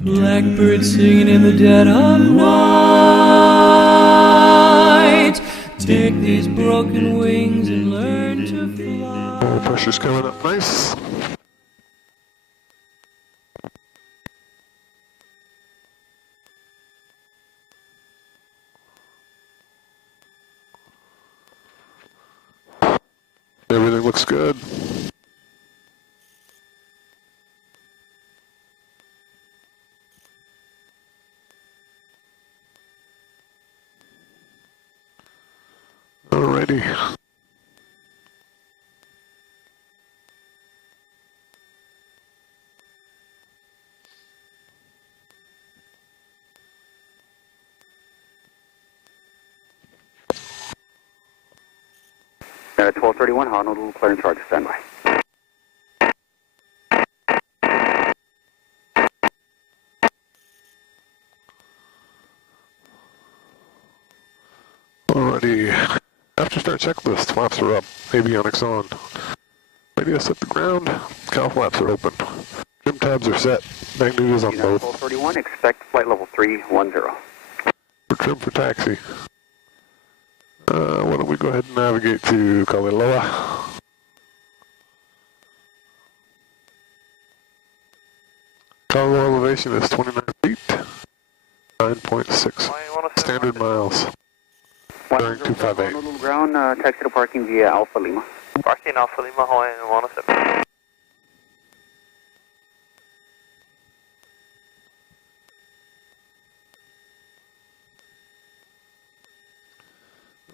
Blackbird singing in the dead of night. Take these broken wings and learn to fly. Oh, pressure's coming up nice. Everything looks good. Alrighty. At 1231, Honolulu clearance charge, standby. Alrighty. After start checklist, flaps are up, avionics on. Radio set the ground, cow flaps are open. Trim tabs are set, magneto's on both. 1231, expect flight level 310. We're trim for taxi. Why don't we go ahead and navigate to Kaliloa. Kaliloa elevation is 29 feet, 9.6 standard miles. Bearing 258. Honolulu ground, taxi to parking via Alpha Lima. Parking Alpha Lima, Hawaii 107.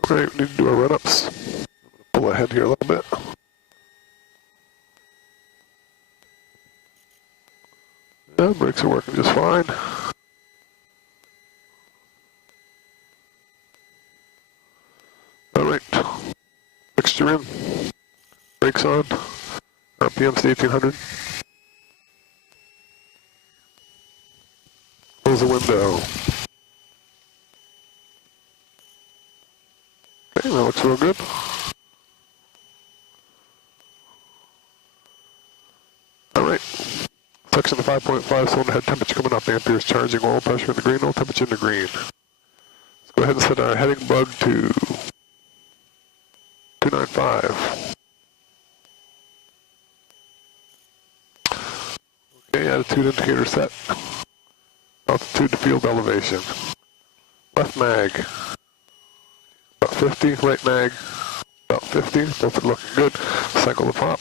Alright, we need to do our run-ups. I'm going to pull ahead here a little bit. Yeah, brakes are working just fine. Alright, mixture in, brakes on, RPM's to 1800. Close the window. Okay, that looks real good. Alright, section of 5.5, cylinder head temperature coming up, amperes charging, oil pressure in the green, oil temperature in the green. Let's go ahead and set our heading bug to 295. Okay, attitude indicator set. Altitude to field elevation. Left mag, about 50. Right mag, about 50. Both are looking good. Cycle the pop.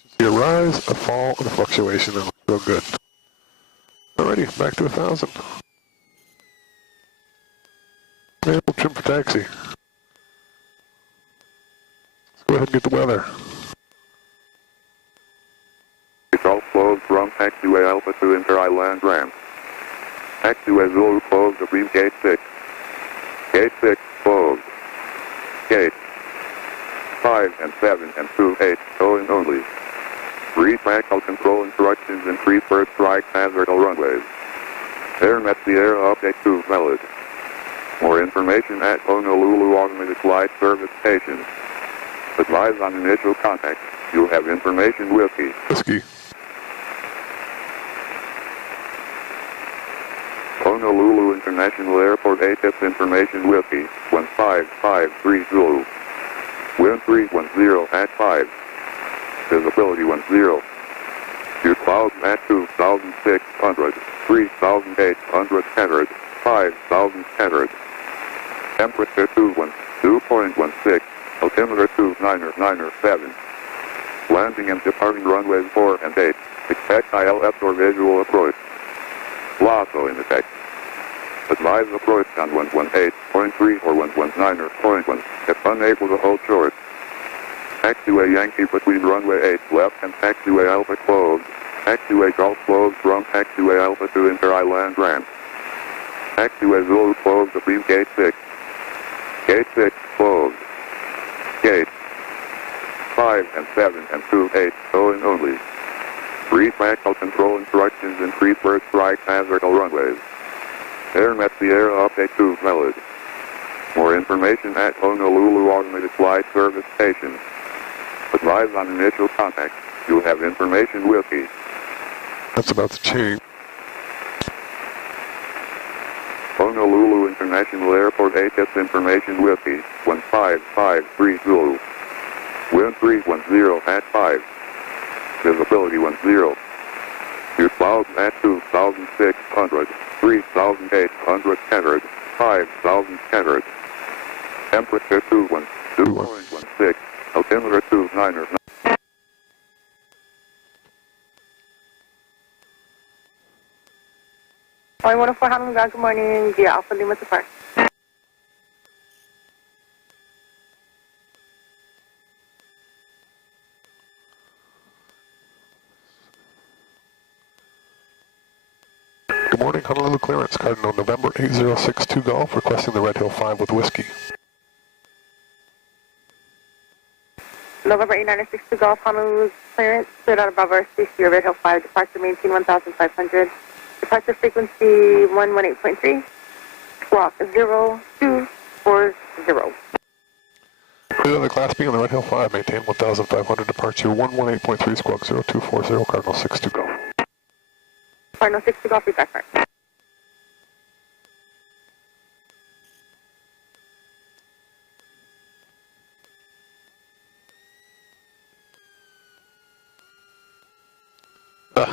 Should see a rise, a fall, and a fluctuation. That looks real good. Alrighty, back to 1,000. And we'll trim for taxi. Go ahead and get the weather. All closed from taxiway Alpha to inter-island ramp. Taxiway Zulu closed to beam gate 6. Gate 6 closed. Gate 5 and 7 and 28 going only. Read tactile control instructions and free first strike hazard runways. Air met the air update 2 valid. More information at Honolulu Automated Flight Service Station. Advise on initial contact. You'll have information whiskey. Whiskey. Honolulu International Airport ATIPS information whiskey. 1553 Zulu. Wind 310 at 5. Visibility 10. View clouds at 2,600, 3,800 centered, 5,000 Temperature 2.16. Altimeter 2997. Landing and departing runways 4 and 8. Expect ILS or visual approach. LASO in effect. Advise approach on 118.3 or 119.1 if unable to hold short. Taxiway Yankee between runway 8 left and taxiway Alpha closed. Taxiway Golf closed from taxiway Alpha to inter-island ramp. Taxiway Zulu closed to beam gate 6. Gate 6 closed. Gate 5 and 7 and 28 going only. Read tactile control instructions and free first strike hazard runways. Air met the air update 2 valid. More information at Honolulu Automated Flight Service Station. Advise on initial contact. You'll have information whiskey. That's about to change. Honolulu International Airport ATIPS information Whiskey 15530. Wind 310 at 5. Visibility 10. Your clouds at 2,600, 3,800 centered, 5,000 centered. Temperature 212.16. Altimeter 29. Boeing 104 Honolulu ground, good morning, via Alpha Lima to Park. Good morning, Honolulu clearance, Cardinal November 8062 Golf, requesting the Red Hill 5 with whiskey. November 8962 Golf, Honolulu clearance, cleared out of Bravo Airspace, Red Hill 5, departure maintain 1500, departure frequency 118.3, squawk 0240. Clear the Class B on the Red Hill 5, maintain 1500, departure 118.3, squawk 0240, Cardinal 62 Golf. Cardinal 62 Golf, feedback Park.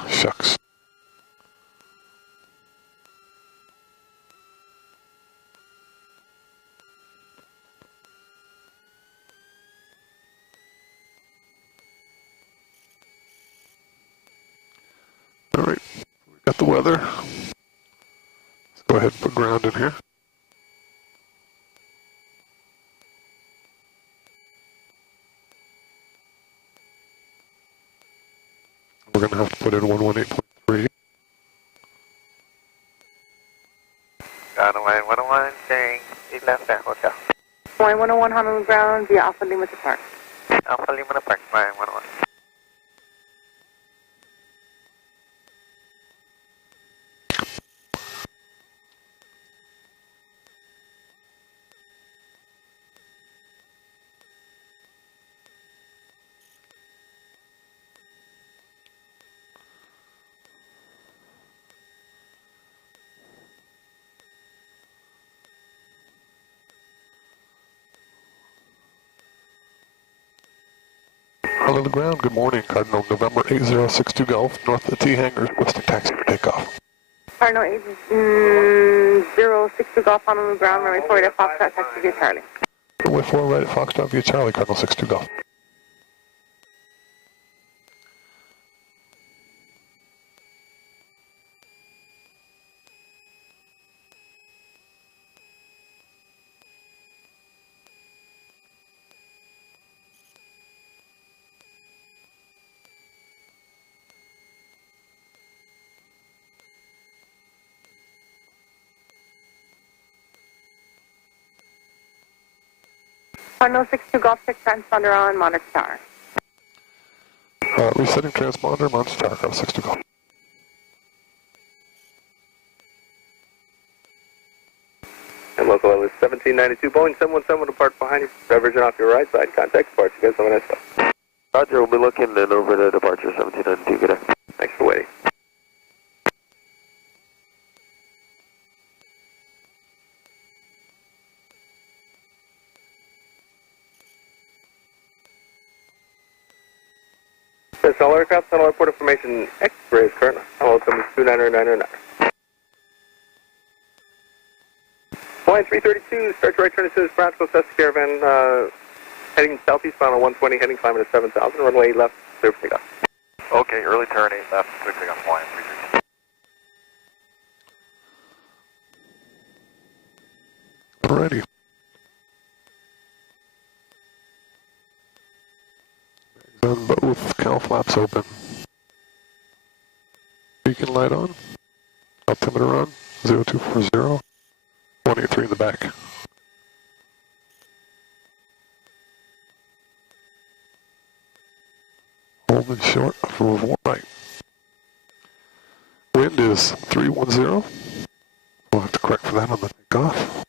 Shucks. All right, we got the weather. Let's go ahead and put ground in here. We're going to have to put in 118.3. Got away 101, saying 8 left there, hotel. Boeing 101 Honolulu ground, via Alpha Lima to Park. Alpha Lima to Park, Boeing 101. Honolulu ground, good morning, Cardinal November 8062 Golf, north of the T hangar, requesting taxi for takeoff. Cardinal 8062 Golf, Honolulu ground, runway forward at Foxtrot, taxi via Charlie. Runway 4 right at Foxtrot via Charlie, Cardinal 62 Golf. Cardinal 62 Golf, 6 transponder on, monitor tower. Resetting transponder, monitor tower, Cardinal 62 Golf. And local is 1792, Boeing 717 will depart behind you, divergent off your right side, contact departure, you guys have a nice one. Roger, we'll be looking and over to departure 1792, good day. Thanks for waiting. Yes, all aircraft, all airport information, X-rays current, welcome to 29909. Boeing 332, start your right turn as soon as practical, Cessna Caravan, heading southeast bound on 120, heading climate at 7,000, runway 8 left, clear for takeoff. Okay, early turn 8 left, clear takeoff, Boeing 332. Alrighty. Then both cowl flaps open. Beacon light on. Altimeter on. 0240. 183 in the back. Holding short for 1 right. Wind is 310. We'll have to correct for that on the takeoff.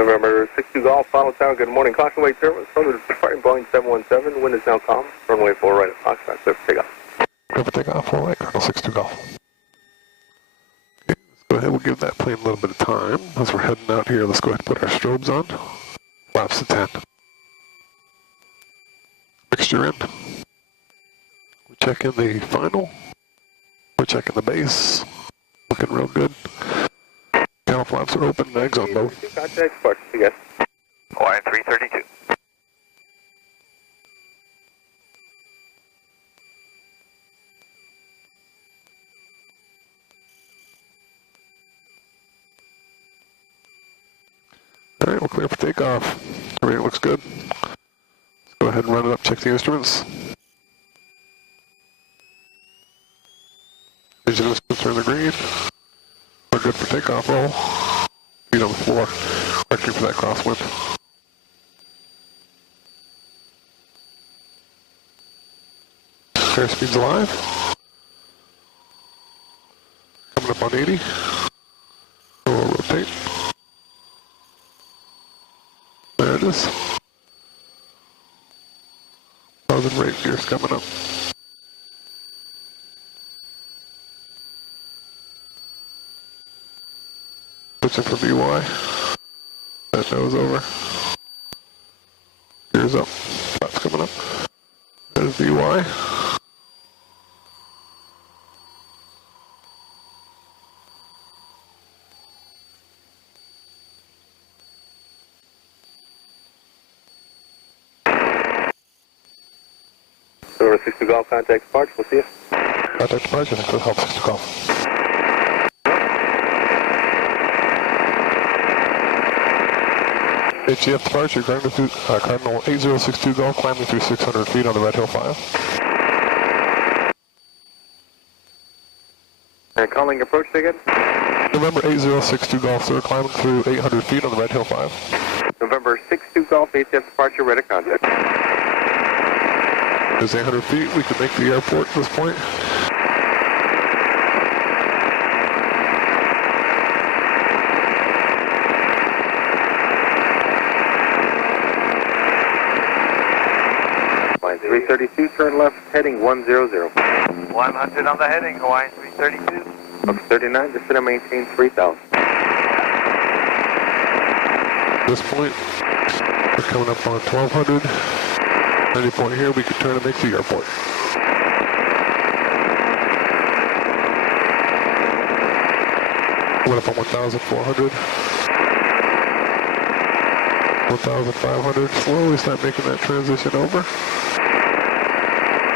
November 62 Golf, Final Tower, good morning. Caution wait service from the departing Boeing 717. Wind is now calm. Runway 4 right at Foxtrot, clear for takeoff. Clear for takeoff, 4 right, Colonel 62 Golf. Okay, let's go ahead, we'll give that plane a little bit of time. As we're heading out here, let's go ahead and put our strobes on. Flaps to 10. Mixture in. We check in the final. We're checking the base. Looking real good. Tail flaps are open, mags on both. Contact, Spark, you guys. Hawaiian 332. All right, we're clear for takeoff. Everything looks good. Let's go ahead and run it up, check the instruments. Engine instruments are in the green. We're good for takeoff roll. Feet on the floor. Correcting for that crosswind. Airspeed's alive. Coming up on 80. So we'll rotate. There it is. 1,000 rate gears coming up. Switching for VY. That nose over. Gears up. Flaps coming up. There's VY. November 62 Golf, contact Spark, we'll see you. Contact departure, thanks for the help, 62 Golf. HGF departure, Cardinal 8062 Golf, climbing through 600 feet on the Red Hill 5. And calling approach again. November 8062 Golf, sir, climbing through 800 feet on the Red Hill 5. November 62 Golf, HF departure, ready to contact. There's 800 feet, we can make the airport at this point. Line 332, turn left, heading 100. 100 on the heading, Hawaiian 332. Up 39, descend and maintain 3000. At this point, we're coming up on 1200. Any point here, we could turn and make the airport. Coming up on 1,400. 1,500. Slowly start making that transition over.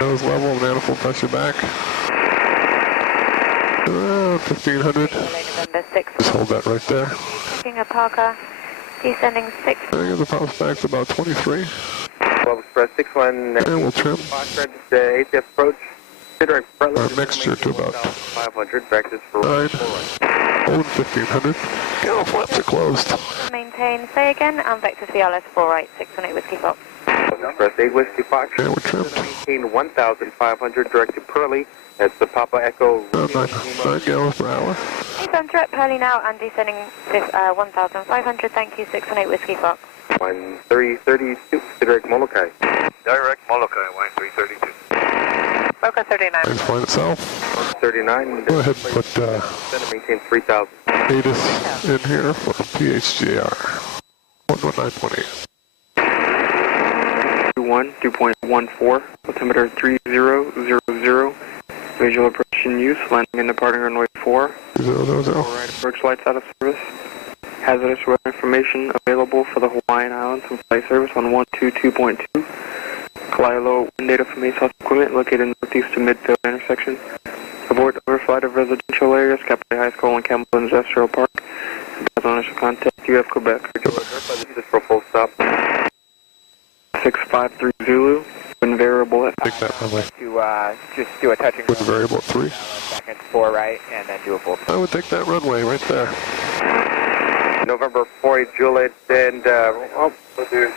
Nose level, manifold pressure back. Around 1,500. Just hold that right there. Taking a Parker, descending 6. I think the pops back to about 23. 12 Express 61. And we'll trim Foxtrot, HF approach. Considering front our mixture to about 500. Practice for 9. Holding 1,500. Tail flaps are closed. Maintain, say again, and Vector VLS 4 right, 618 Whiskey Fox. Express 8 Whiskey Fox. Yeah, we're trimmed. Maintain 1,500, directed Pearly. That's the Papa Echo. 9 gallons per hour. Confirm direct Pearly now and descending 1,500, thank you, 618 Whiskey Fox. 332, direct Molokai. Direct Molokai, Hawaiian 332. Boca 39. Nice flight itself. 39. Go ahead and put Maintain 3,000. ATIS in here for PHJR. 119.8. 2.14, altimeter 3000, visual approach in use, landing and departing runway 4. 000. Right approach lights out of service. Hazardous weather information available for the Hawaiian Islands and flight service on 122.2. Kalilo wind data from ASOS equipment located northeast to midfield intersection. Avoid overflight of residential areas, Capitol High School and Campbell Industrial Park. Advise on initial contact, UF Quebec. This is for full stop. 653 Zulu, wind variable at Take that runway. To just do a touching With the variable at 3. seconds, 4 right, and then do a full. I would take that runway right there. November 40, Juliet, and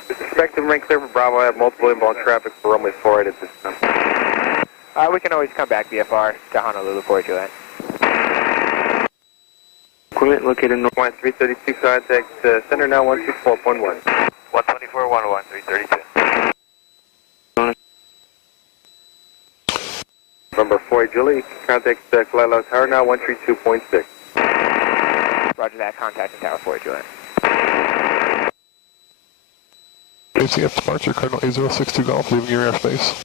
expected rain clear for Bravo. I have multiple inbound traffic for runway 48 at this time. We can always come back VFR to Honolulu for Juliet. equipment located north. Hawaiian 332, contact center now 124.1. 124.11, 332. Number 4, Julie, contact Kalila Tower now 132.6. Roger that, contacting Tower 4, Juliet. ACF departure, Cardinal 8062 Golf, leaving your airspace.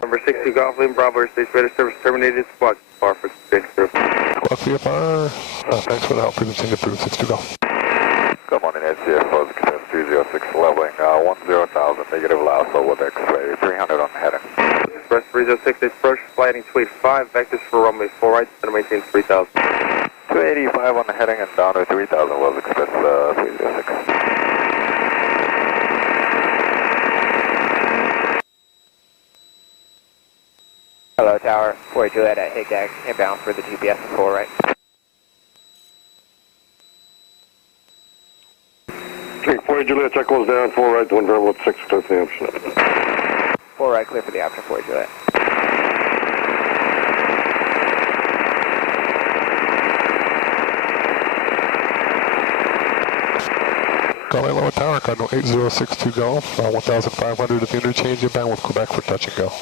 Number 60 Golf, leaving Bravo airspace, radar service terminated, squawk bar for space group. Squawk VFR, thanks for the help, frequency approved, 62 Golf. Good morning, ACF, Fuzz Command 306, leveling 10,000, negative Lasso with X-ray, 300 on the heading. Express 306, approach, flighting 285, vectors for runway 4 right, center maintain 3000. 285 on the heading and down to 3,000 was Express 306. Hello, Tower 4, Juliet at HIGDAG, inbound for the GPS and 4 right. Take 4 Juliet, check goes down, 4 right, 1 variable 6, clear for the option. 4 right, clear for the option 4, Juliet. Golly Lower Tower, Cardinal 8062 Golf, 1500 at the interchange, inbound with Quebec for touch and go.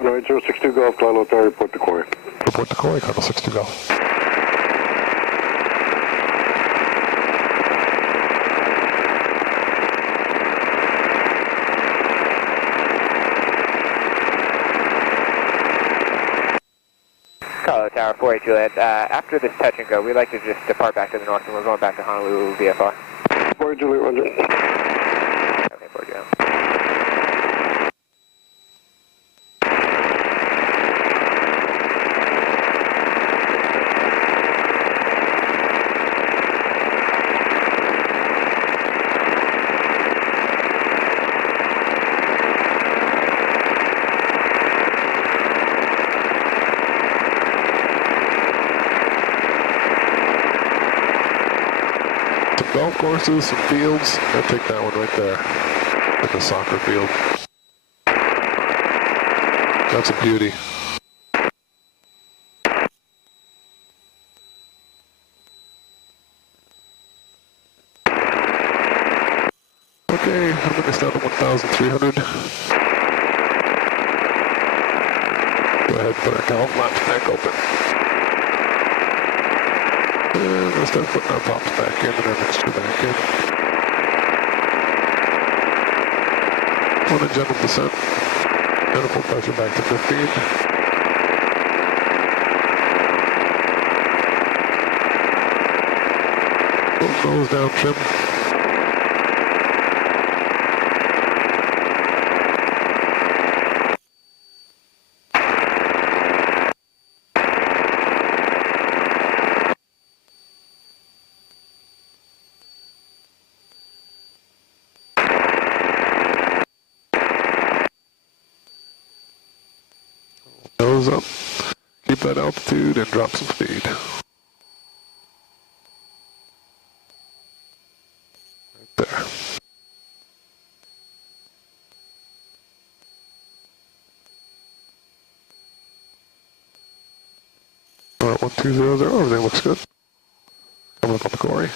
No, 8062 Golf, Kalila Tower, report to Corey. Report to Corey, Cardinal 62 Golf. Hello, Tower 4, Juliet. After this touch and go, we'd like to just depart back to the north and we're going back to Honolulu VFR. 4 Juliet, roger. Okay, 4 Juliet. Golf courses, some fields. I'll take that one right there. Like a soccer field. That's a beauty. Okay, I'm going to start at 1,300. Go ahead and put our golf laps back open. And we're going to start putting our pops back in and our mixture back in. On a gentle descent. And full pressure back to 15. Both nose down trim. Nose up, keep that altitude and drop some speed. Right there. Alright, 1200, everything looks good. Coming up on the Corey.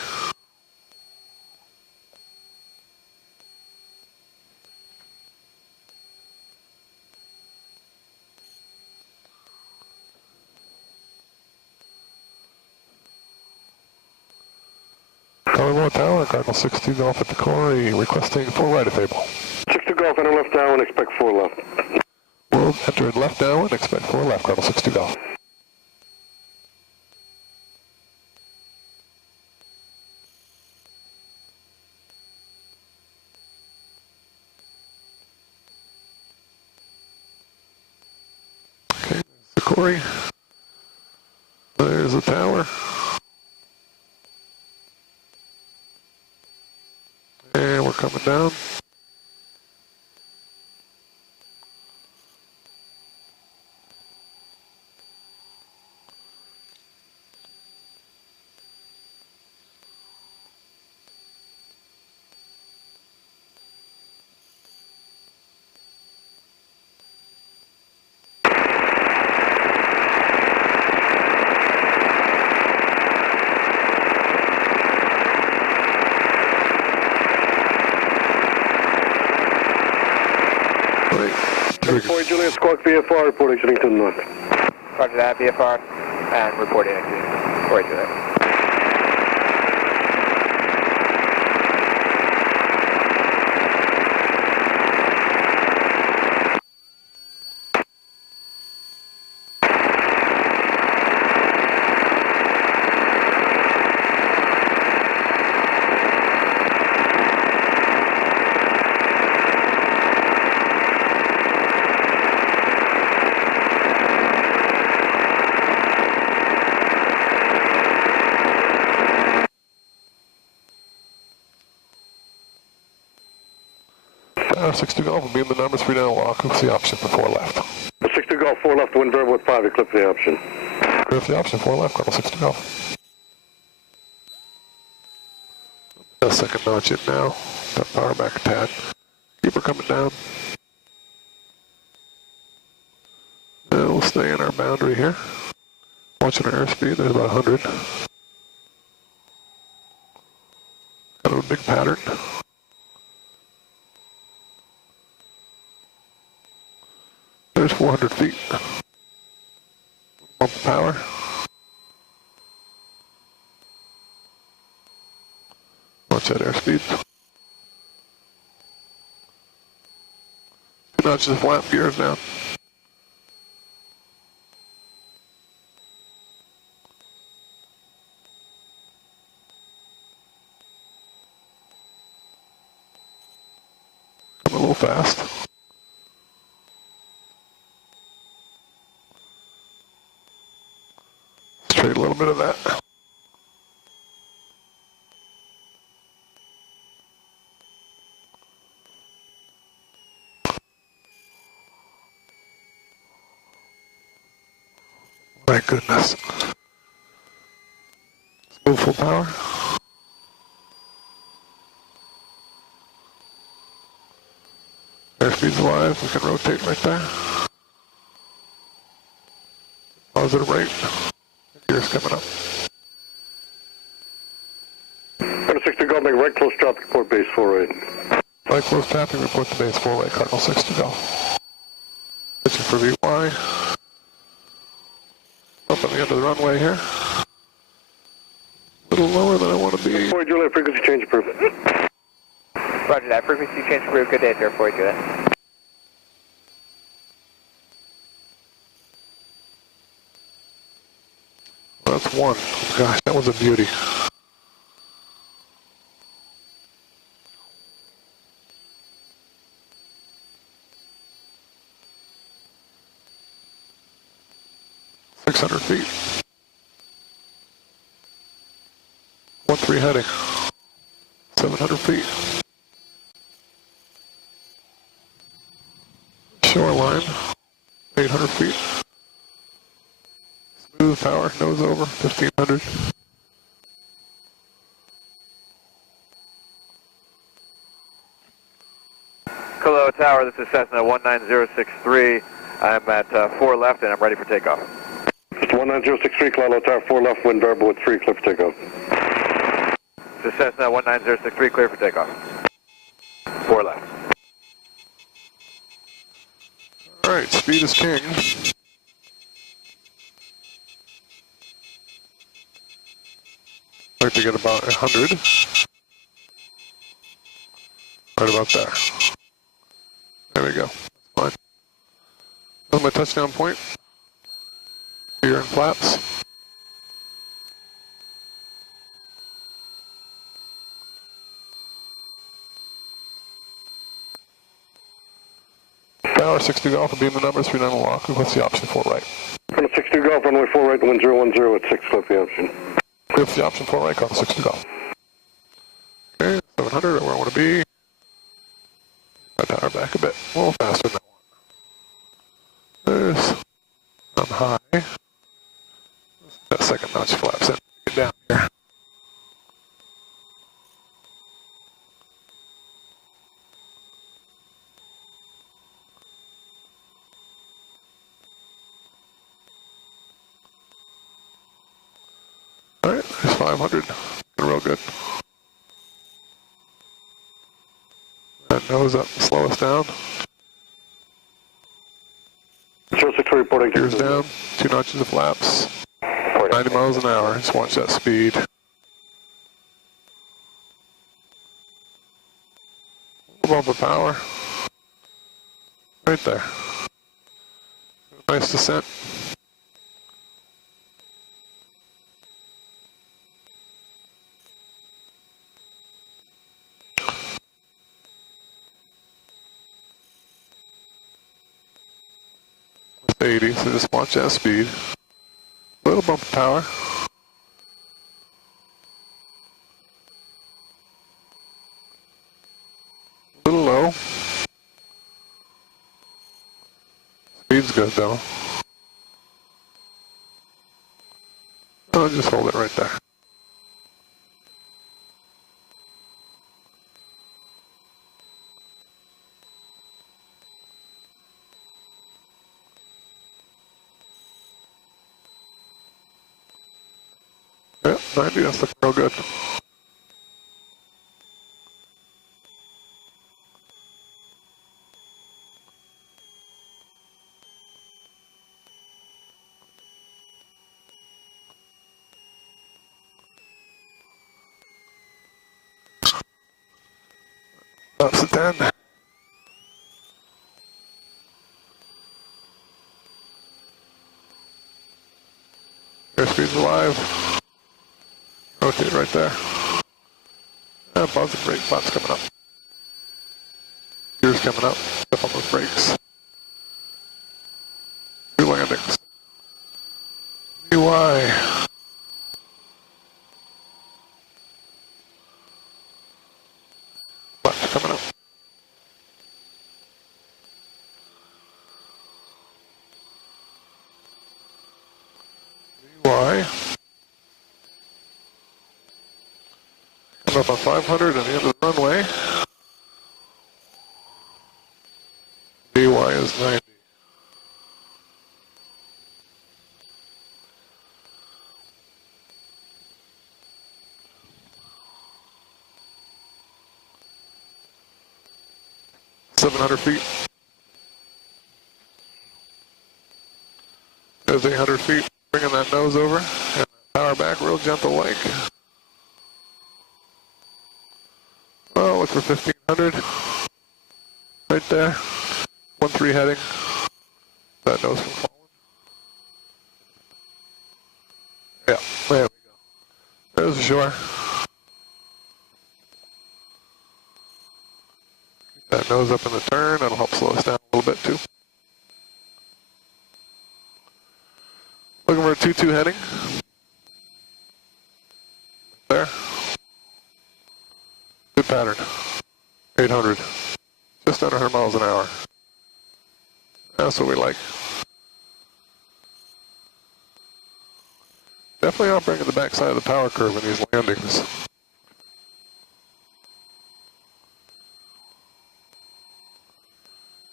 Colorado Tower, Cardinal 62 Golf at the Corey, requesting 4 right if able. 62 Golf, enter left down, expect 4 left. World entered left down, expect 4 left, Cardinal 62 Golf. Okay, there's the Corey. There's the tower. And we're coming down. VFR, report exiting to the north. Roger that, VFR, and reporting exiting 4 Juliet. Tower 62 Golf will be in the numbers 3 down lock. What's the option for 4 left? 62 Golf, 4 left, wind variable at 5, eclipse the option. Eclipse the option, 4 left, Colonel 62 Golf. A second notch in now. Got power back a tad. Keep her coming down. And we'll stay in our boundary here. Watching our airspeed, there's about 100. Kind of a big pattern. There's 400 feet. Bump the power. Watch that airspeed. 2 notches of flap, gears down. Come a little fast. Trade a little bit of that. My goodness. Let's move full power. Airspeed's alive, we can rotate right there. Positive rate. Gears coming up. 60 Golf, make right close traffic, report base 48. Right close traffic, report to base 48, Cardinal 60 Golf. Pitching for VY. Up on the end of the runway here. A little lower than I want to be. 4 Juliet, frequency change approved. Roger that, frequency change approved. Good day, sir, 4 Juliet. That's 1. Gosh, that was a beauty. $600 feet. 1-3 heading. 700 feet. Shoreline. 800 feet. Smooth power, nose over, 1500. Kilo Tower, this is Cessna 19063. I'm at 4 left and I'm ready for takeoff. 19063, Kilo Tower, 4 left, wind variable at 3, clear for takeoff. This is Cessna 19063, clear for takeoff. 4 left. Alright, speed is king. I'd like to get about 100. Right about there. There we go. Fine. That's my touchdown point. Here in flaps. Tower 60 Golf will be in the number 3 down lock. What's the option 4 right? 60 Golf, runway 4 right, wind 010 at 6, clip the option. Clip the option 4 right, call 60 Golf. Okay, 700, where I want to be. My tower back a bit, a little faster than that one. There's, I'm high. That second notch flaps in. Get down here. Alright, there's 500. Real good. That nose up, slow us down. 063, reporting. Gears down, 2 notches of flaps, 90 miles an hour. Just watch that speed. Bump of power. Right there. Nice descent. It's 80, so just watch that speed. Little bump of power. A little low. Speed's good though. I'll just hold it right there. Yep, 90, that's looking real good. That's a 10. Airspeed's alive. Rotate right there. And positive brake flaps coming up. Gears coming up. Step on those brakes. 2 landings. UI. Flaps coming up. UI. Coming up on 500 at the end of the runway. DY is 90. $700 feet. There's 800 feet. Bringing that nose over and power back real gentle like. Well, look for 1500. Right there. 1-3 heading. That nose from falling. Yeah, there we go. There's the shore. Keep that nose up in the turn. That'll help slow us down a little bit too. Looking for a 2-2 heading. There. Good pattern. 800. Just under 100 miles an hour. That's what we like. Definitely not bringing the backside of the power curve in these landings.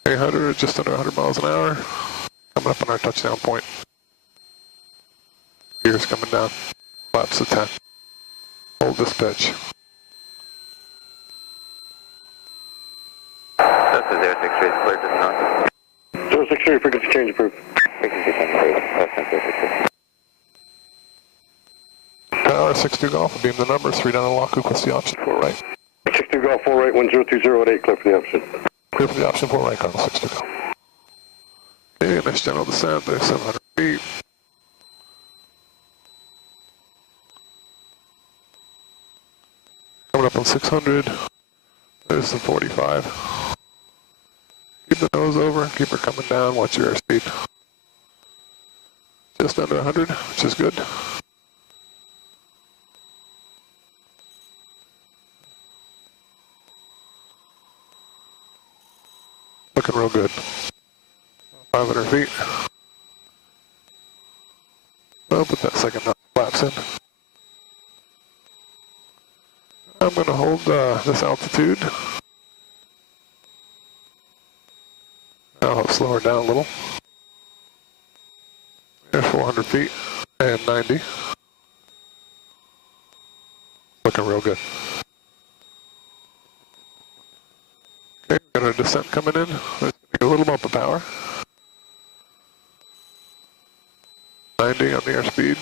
$800, just under 100 miles an hour. Coming up on our touchdown point. Gears coming down. Flaps of 10. Hold this pitch. This is 063, cleared to the north. 063, frequency change approved. Frequency change approved. Tower 62 Golf, beam the number, 3 down the lock, request the option 4 right. 62 Golf 4 right, 1020 at 8, clear for the option. Clear for the option 4 right, Colonel 62 Golf. Okay, nice general descent, there's 700 feet. Coming up on 600, there's the 45. Keep the nose over, keep her coming down, watch your airspeed. Just under 100, which is good. Looking real good. 500 feet. I'll put that second notch flaps in. I'm going to hold this altitude. I'll help slow her down a little. There's 400 feet and 90. Looking real good. Okay, got our descent coming in. There's a little bump of power. 90 on the airspeed.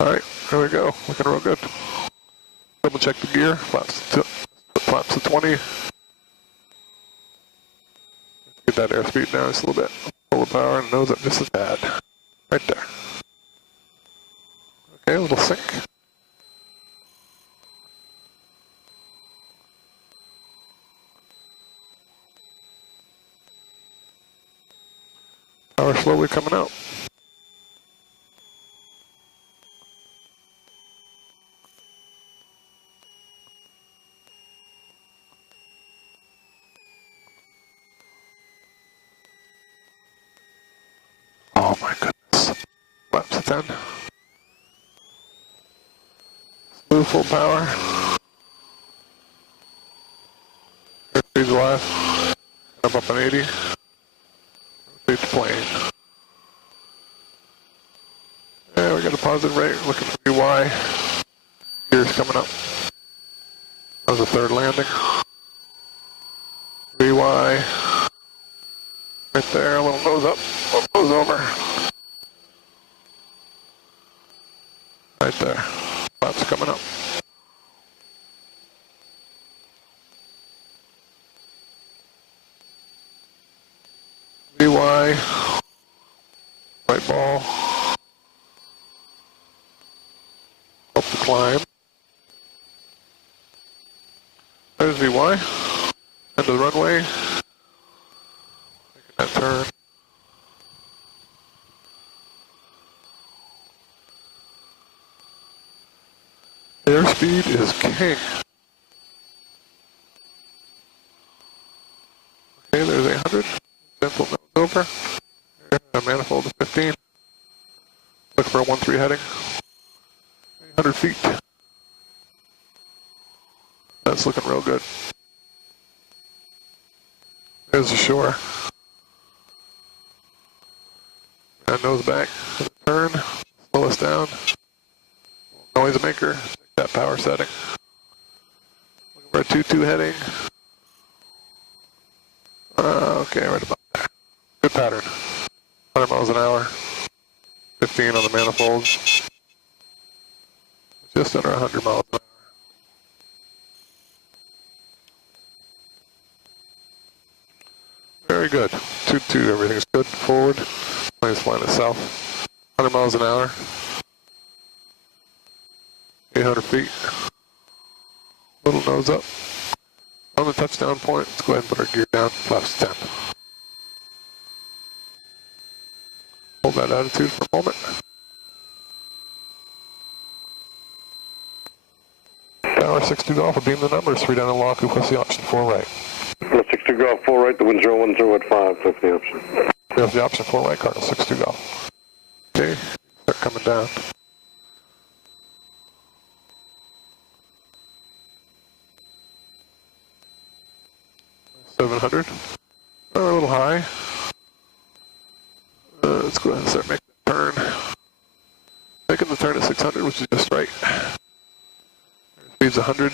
Alright, there we go. Looking real good. Double check the gear. Flaps to 20. Get that airspeed down just a little bit. Pull the power and nose up just a tad. Right there. Okay, a little sink. Power slowly coming out. Oh my goodness. Flaps to 10. Smooth full power. Airspeed's alive. Up on 80. Rotate the plane. Yeah, we got a positive rate. Looking for UI. Gears coming up. That was the third landing. VY. Right there, a little nose up, a little nose over. Right there. Flaps coming up. VY. Right ball. Up the climb. There's VY. End of the runway. Making that turn. Airspeed is king. Okay, there's 800. Gentle nose over. A manifold of 15. Look for a 1-3 heading. 800 feet. That's looking real good. There's the shore. And nose back. Turn. Slow us down. Noise maker. Take that power setting. Looking for a 2-2 heading. Okay, right about there. Good pattern. 100 miles an hour. 15 on the manifolds. Just under 100 miles an hour. Very good. 2-2, everything's good. Forward. Plane's flying itself. 100 miles an hour. 800 feet. Little nose up. On the touchdown point, let's go ahead and put our gear down. Flaps 10. Hold that attitude for a moment. Tower 62 Golf will beam the numbers. 3 down and lock. Who puts the option 4 right? 62 Golf 4 right, the wind 010 at 5. That's the option. There's the option 4 right, Cardinal 62 Golf. Okay, start coming down. $700. A little high. Let's go ahead and start making the turn. Making the turn at 600, which is just right. Speed's 100.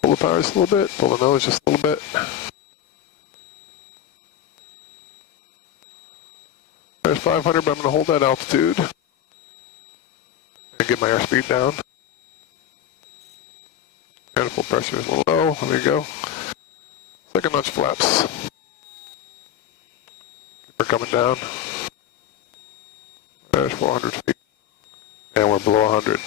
Pull the power just a little bit. Pull the nose just a little bit. There's 500, but I'm going to hold that altitude. And get my airspeed down. Manifold pressure is a little low. There you go. Second notch flaps. We're coming down. There's 400 feet. And we're below 100.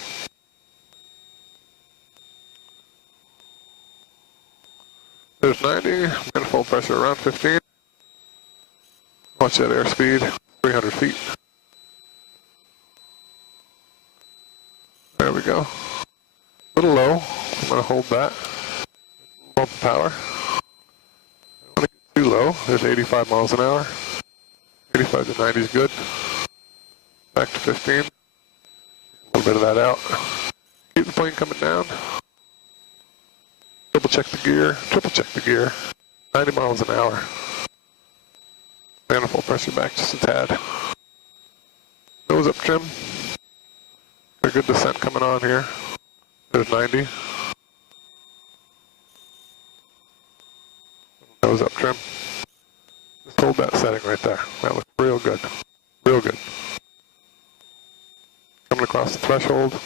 There's 90. Manifold pressure around 15. Watch that airspeed. 300 feet. There we go. A little low. I'm going to hold that. Bump the power. I don't want to get too low. There's 85 miles an hour. 85 to 90 is good. Back to 15. A little bit of that out. Keep the plane coming down. Double check the gear. Triple check the gear. 90 miles an hour. Manifold pressure back just a tad. Nose up trim. good descent coming on here. There's 90. Nose up trim. Just hold that setting right there. That looks real good. Real good. Coming across the threshold.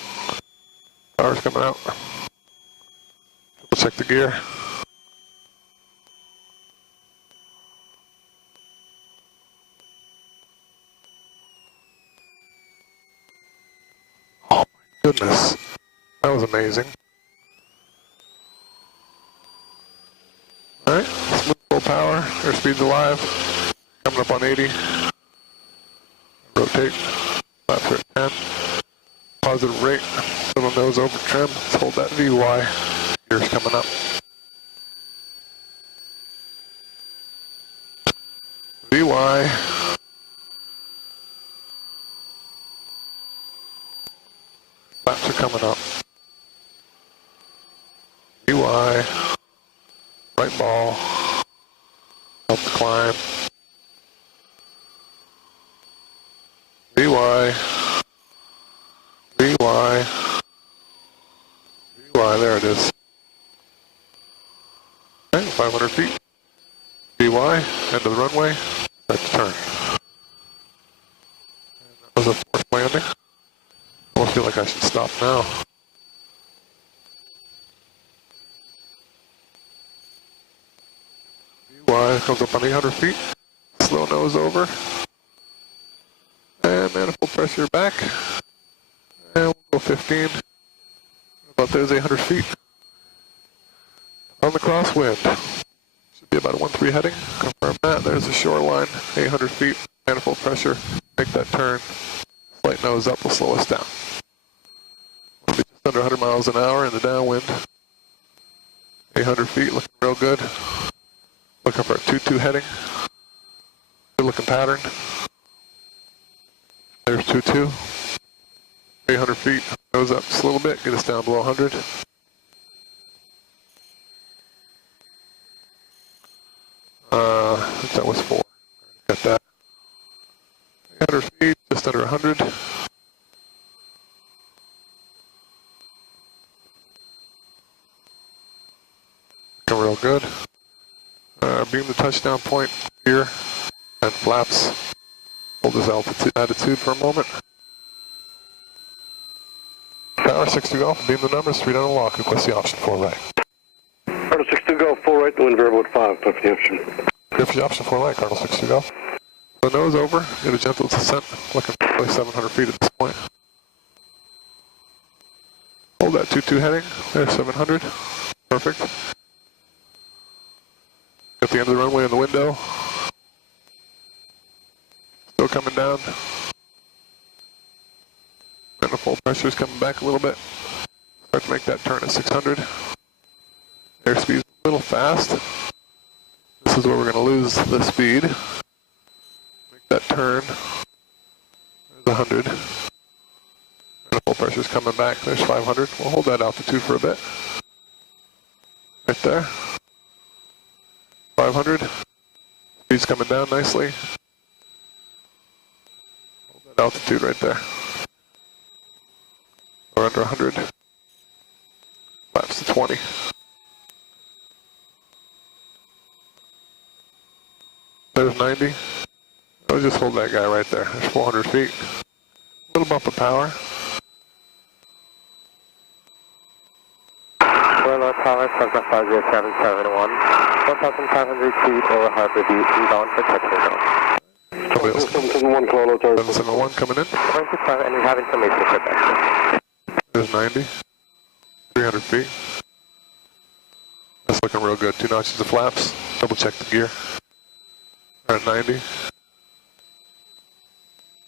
Power's coming out. We'll check the gear. Oh my goodness. That was amazing. Alright, smooth full power. Airspeed's alive. Coming up on 80. Rotate. Flaps are at 10. Positive rate. Little nose over trim. Let's hold that VY. Gear's coming up. VY. Flaps are coming up. VY. Right ball. Help the climb. VY. VY. VY, there it is. Okay, 500 feet. VY, end of the runway, start to turn. And that was a forced landing. I almost feel like I should stop now. VY comes up on 800 feet. Slow nose over. And manifold pressure back. And we'll go 15. About there's 800 feet. On the crosswind. Should be about a 1-3 heading. Confirm that. There's the shoreline. 800 feet. Manifold pressure. Make that turn. Slight nose up will slow us down. We'll be just under 100 miles an hour in the downwind. 800 feet. Looking real good. Looking for a 2-2 heading. Good looking pattern. There's 2-2. 800 feet, nose up just a little bit, get us down below 100. That was 4. Got that. 800 feet, just under 100. Looking real good. Beam the touchdown point here and flaps. Hold this attitude for a moment. Tower 6 to go, beam the numbers, 3 down the lock, request the option 4 right. Cardinal 6 to go, 4 right, the wind variable at 5, cliff the option. Cliff the option 4 right, Cardinal 6 to go. So nose over, get a gentle descent, looking for like 700 feet at this point. Hold that 2-2 heading, there's 700, perfect. Got the end of the runway in the window. Still coming down. Manifold pressure is coming back a little bit. Start to make that turn at 600. Airspeed's a little fast. This is where we're going to lose the speed. Make that turn. There's 100. Manifold pressure is coming back. There's 500. We'll hold that altitude for a bit. Right there. 500. Speed's coming down nicely. Hold that altitude right there. We're under 100. Flaps to 20. There's 90. I'll just hold that guy right there. There's 400 feet. A little bump of power. Low power, Cessna 50771. 1,500 feet over Harbor View, inbound for touching zone. 771, call low tower. 771 coming in. Going to climb, and we have information for that. There's 90. 300 feet. That's looking real good. 2 notches of flaps. Double check the gear. We're at 90.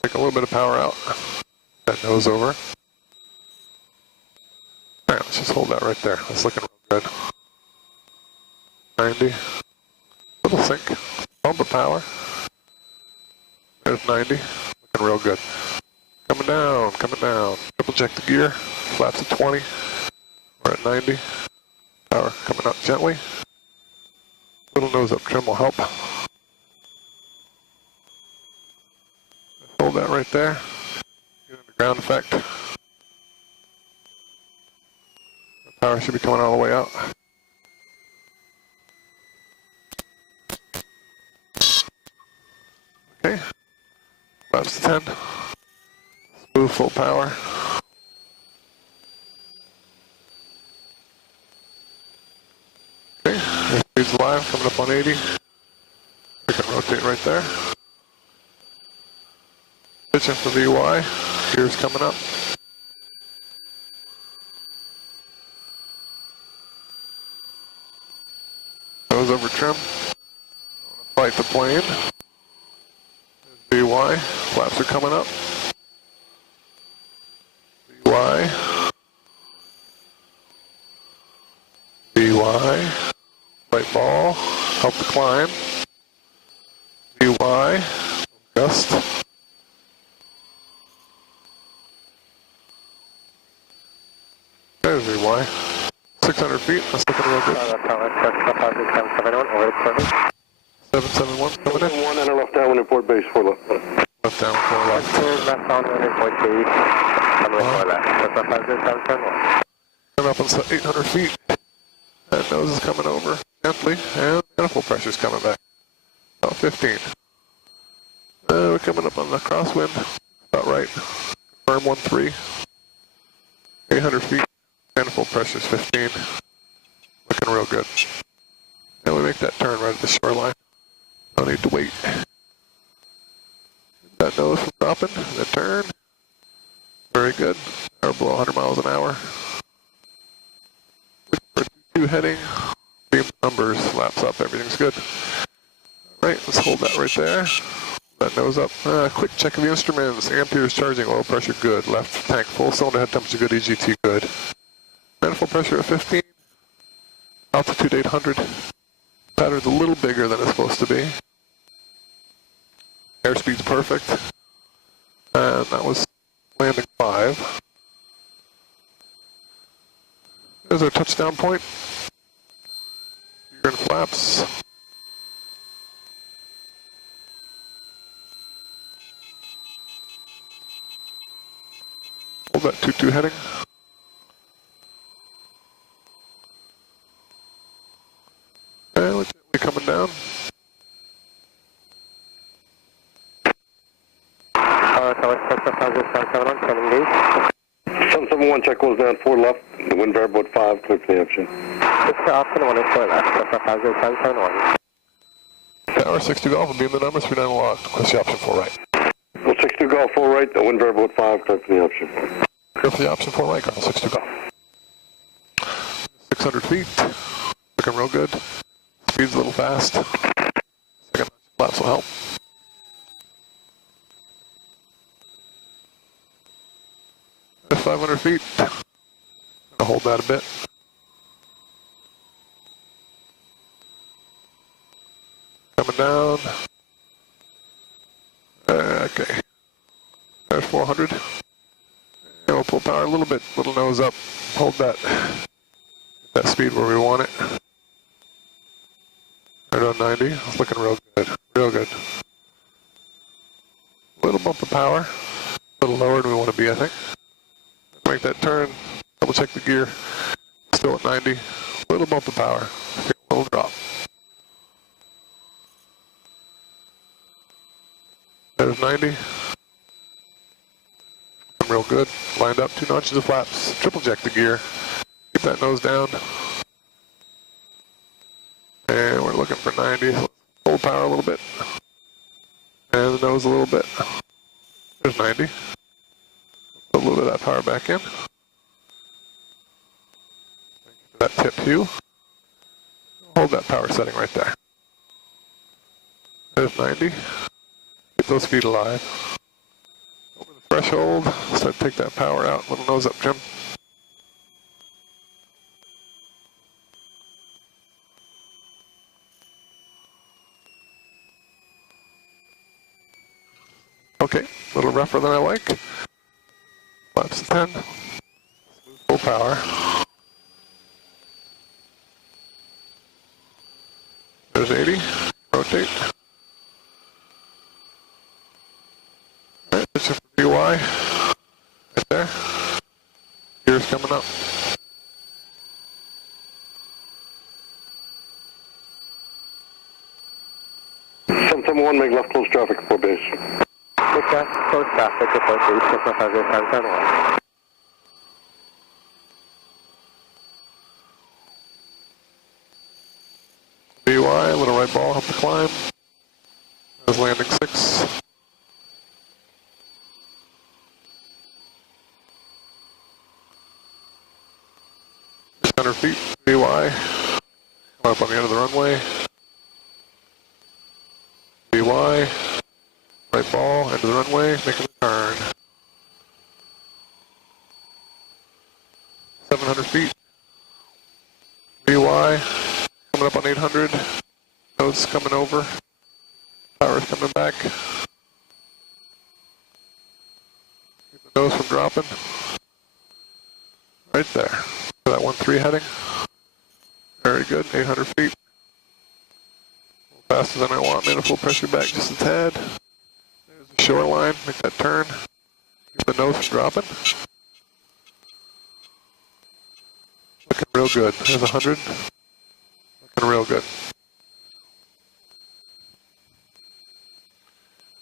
Take a little bit of power out. That nose over. Alright, let's just hold that right there. That's looking real good. 90. Little sink. Bump of power. There's 90. Looking real good. Coming down, coming down. Triple check the gear. Flaps at 20. We're at 90. Power coming up gently. Little nose up trim will help. Hold that right there. Get into ground effect. Power should be coming all the way out. Okay, flaps to 10. Smooth, full power. Okay, airspeed's live, coming up on 80. We can rotate right there. Pitching for VY. Gears coming up. Nose over trim. Fight the plane. There's VY. Flaps are coming up. VY. VY. Light ball. Help the climb. VY. Gust. There's VY. 600 feet. That's looking real good. 771 coming in. 1 and a left down, report base 4 left. Left down, 4 left. Left down, report base. Runway 4 left. Coming up on 800 feet. That nose is coming over gently, and manifold pressure's coming back. About 15. We're coming up on the crosswind. About right. Confirm 13. 800 feet. Manifold pressure's 15. Looking real good. And we make that turn right at the shoreline. No need to wait. That nose from dropping, the turn. Very good. Or below 100 miles an hour. For 2 heading. Beam numbers, flaps up, everything's good. Alright, let's hold that right there. That nose up. Quick check of the instruments. Amperes charging, oil pressure good. Left tank full, cylinder head temperature good, EGT good. Manifold pressure at 15. Altitude 800. Pattern's a little bigger than it's supposed to be. Airspeed's perfect. And that was landing 5. There's our touchdown point. You're in flaps. Hold that 2-2 heading. And we're gently coming down. 771, check goes down 4 left. The wind variable at 5, clear for the option. Option 1 is 4 left. 771. Tower 62 Golf will be in the number 39 locked. Request the option 4 right. Well, 62 Golf 4 right. The wind variable at 5, clear for the option. Clear for the option 4 right, Golf 62 Golf. 600 feet. Looking real good. Speed's a little fast. Second flaps will help. At 500 feet. Gonna hold that a bit. Coming down. Okay. There's 400. And we'll pull power a little bit. Little nose up. Hold that. Get that speed where we want it. Right on 90. It's looking real good. Real good. Little bump of power. A little lower than we want to be, I think. Make that turn. Double check the gear. Still at 90. Little bump of power. A little drop. There's 90. I'm real good. Lined up 2 notches of flaps. Triple check the gear. Keep that nose down. And we're looking for 90. So hold power a little bit. And the nose a little bit. There's 90. Put a little bit of that power back in. Thank you for that tip, Hugh. Hold that power setting right there. There's 90. Get those feet alive. Over the threshold. Start to take that power out. Little nose up, Jim. Okay, a little rougher than I like. Flaps to 10. Smooth full power. There's 80. Rotate. Alright, this is for VY. Right there. Gears coming up. 1, make left close traffic for base. Good, close traffic, report base, Cessna 50771. BY, little right ball, help the climb. There's landing 6. Hundred feet, BY. Come up on the end of the runway. BY. Right ball, end of the runway, making a turn. 700 feet. BY. Coming up on 800. Nose coming over. Power's coming back. Keep the nose from dropping. Right there. That 1-3 heading. Very good. 800 feet. A little faster than I want. Manifold pressure back just a tad. There's the shoreline. Make that turn. Keep the nose from dropping. Looking real good. There's 100. Looking real good.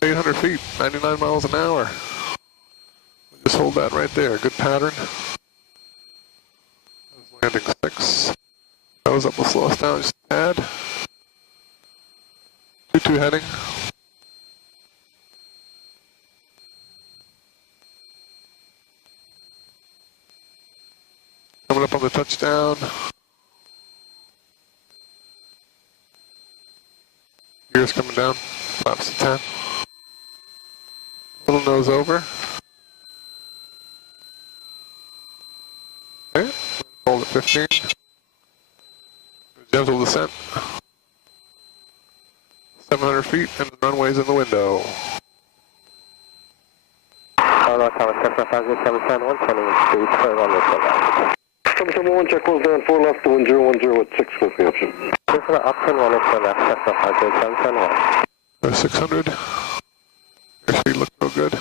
800 feet, 99 miles an hour. Just hold that right there. Good pattern. Landing 6. Nose up will slow us down just a tad. 2-2 heading. Coming up on the touchdown. Gears coming down. Flaps to 10. Little nose over. Okay. Hold at 15. Gentle descent. 700 feet and the runway's in the window. Tower Cessna 50771, turning speed for runway 4 left. 771, check close down 4 left to 1010 at 6 with the option. Cessna up turn runway 4 left, Cessna 50771. There's 600. Your speed looks real good.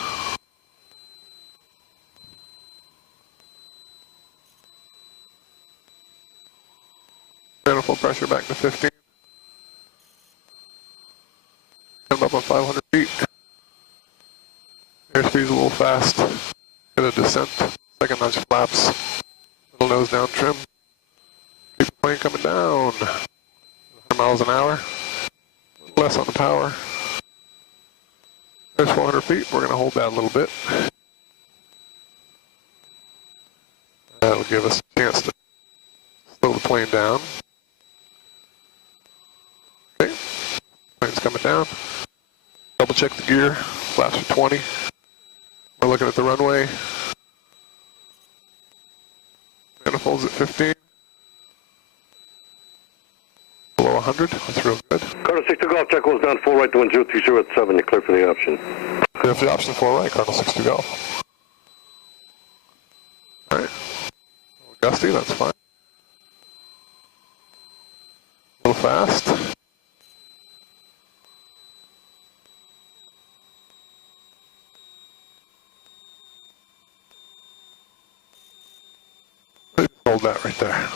Manifold pressure back to 15. Come up on 500 feet. Airspeed's a little fast. Get a descent. Second notch flaps. Little nose down trim. Keep the plane coming down. 100 miles an hour. A little less on the power. There's 400 feet. We're going to hold that a little bit. That'll give us a chance to slow the plane down. Okay, plane's coming down. Double check the gear, flaps for 20. We're looking at the runway. Manifolds at 15. Below 100, that's real good. Cardinal 62 Golf, check close down 4 right to 1020 at 7, you're clear for the option. Clear for the option 4 right, Cardinal 62 Golf. Alright, a little gusty, that's fine. A little fast. Hold that right there.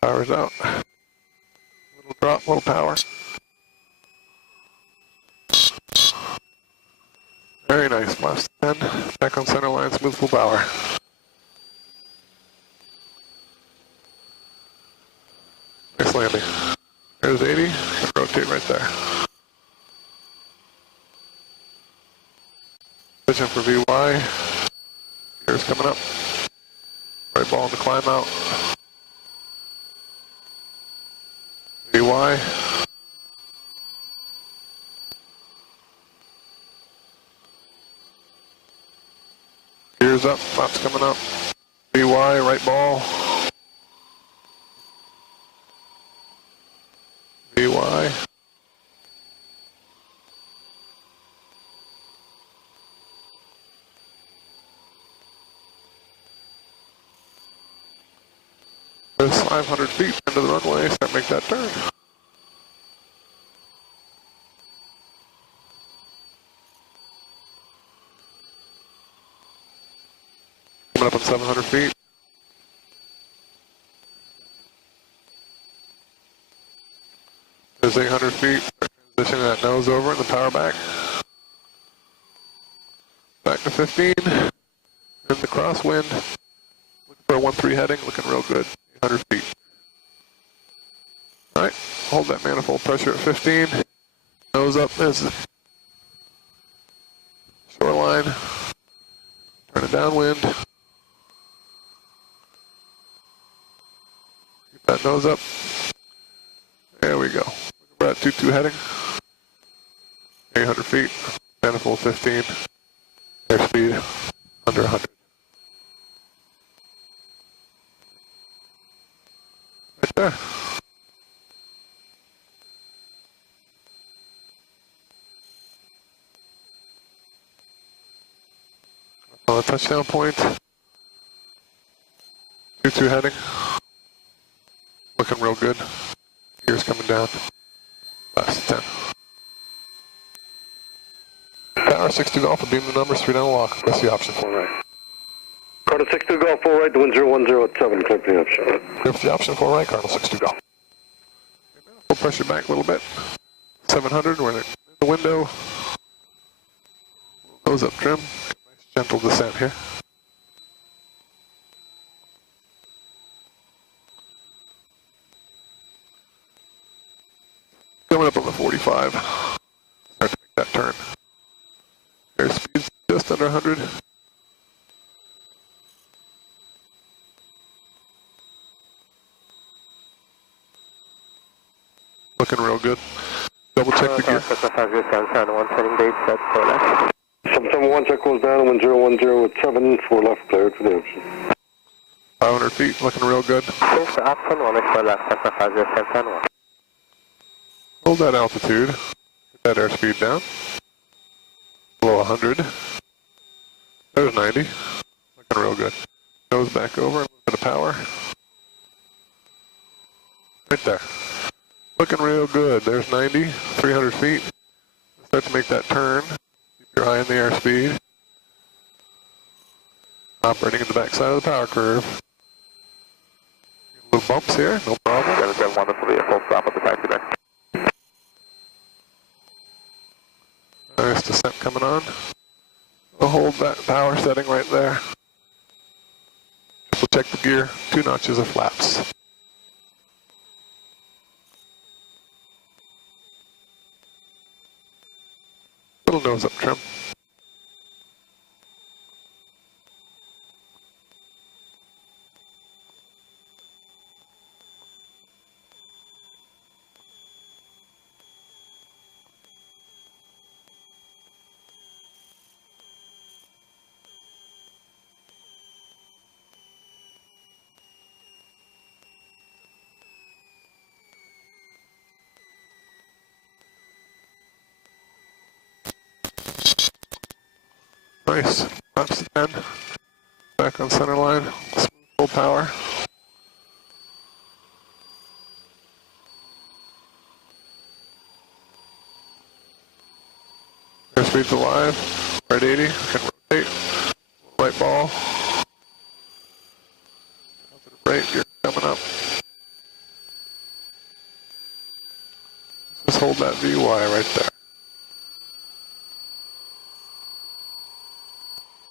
Power's out. Little drop, little power. Very nice, last 10. Back on center line, smooth full power. Nice landing. There's 80, rotate right there. Position for VY. Gears coming up. Right ball in the climb out. VY. Gears up, flaps coming up. VY, right ball. VY. There's 500 feet into the runway, start make that turn. Coming up on 700 feet. There's 800 feet. Transitioning that nose over and the power back. Back to 15. In the crosswind. Looking for a 1-3 heading. Looking real good. 800 feet. Alright. Hold that manifold pressure at 15. Nose up. There's the shoreline. Turn it downwind. Keep that nose up. There we go. We're at 2-2 heading. 800 feet. Manifold 15. Airspeed under 100. Right there. On the touchdown point. 2-2 heading. Looking real good. Gears coming down. Last 10. Tower 62 Golf will beam the numbers 3 down lock. That's the option 4 right. Cardinal 62 Golf, 4 right to 1010 at 7, clear for the option. Clear for the option 4 right, Cardinal 62 Golf. Full pressure back a little bit. 700, we're in the window. Nose up trim. Nice gentle descent here. Coming up on the 45. Start to make that turn. Airspeed's just under 100. Looking real good. Double check the gear. 771 setting base set 4 left. 771 check goes down 1010 at 7, 4 left, cleared for the option. 500 feet, looking real good. Here's the option 1 is 4 left, 750 Hold that altitude. Get that airspeed down. Below 100. There's 90. Looking real good. Nose back over, a little bit of power. Right there. Looking real good. There's 90, 300 feet. Start to make that turn. Keep your eye on the airspeed. Operating at the backside of the power curve. Little bumps here, no problem. Got a wonderful vehicle. Stop at the taxi there. Nice descent coming on. We'll hold that power setting right there. We'll check the gear. 2 notches of flaps. Little nose up trim. Nice. Laps to 10. Back on center line. Smooth full power. Airspeed's alive. Right 80. Can rotate. Light ball. Positive rate. Gear coming up. Just hold that VY right there.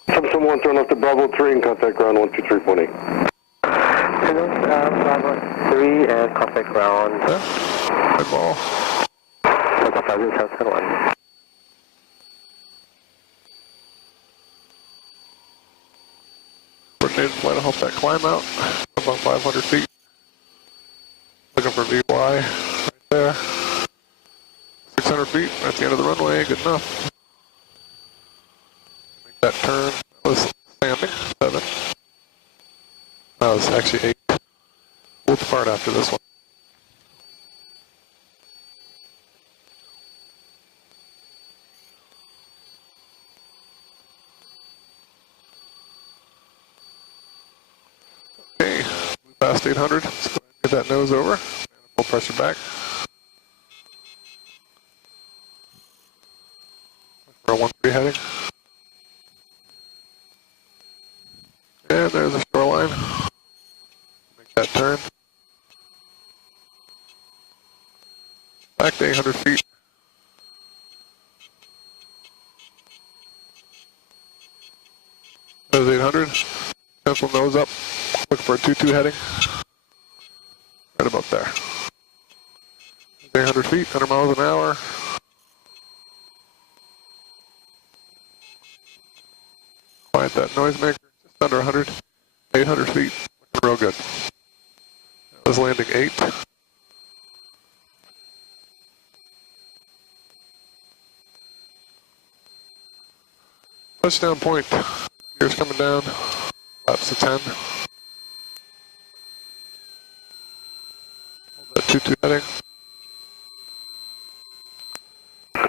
771 turn left to Bravo 3 and contact ground 123.8. Bravo 3 and contact ground. Yeah. Light ball. 751. Coordinated flight to help that climb out. About 500 feet. Looking for VY right there. 600 feet at the end of the runway. Good enough. Make that turn. That was standing. 7. That was actually 8. We'll depart after this one. Okay, we passed 800. Let's go ahead and get that nose over. Manifold pressure back. For a 1-3 heading. And there's the shoreline. Make that turn. Back to 800 feet. There's 800. Pencil nose up. Look for a 2-2 heading. Right about there. 800 feet, 100 miles an hour. Quiet that noisemaker. Just under 100. 800 feet. Looking real good. That was landing 8. Touchdown point. Gears coming down. Laps to 10. Hold that 2-2 heading.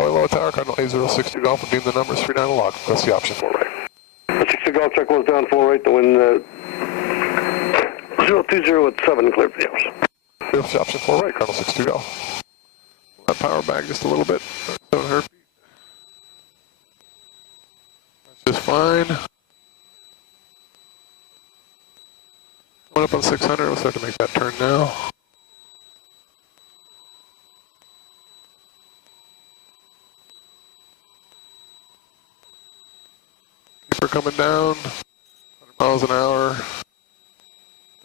Low tower, Cardinal A062 Golf will beam the numbers 39 log. Press the option 4 right. 60 Golf check was down 4 right, the wind 020 at 7, clear for the hours. Press the option 4 right, Cardinal 62 Golf. Pull that power back just a little bit. 700 feet. That's just fine. Going up on 600, we'll start to make that turn now. Keeper coming down, 100 miles an hour.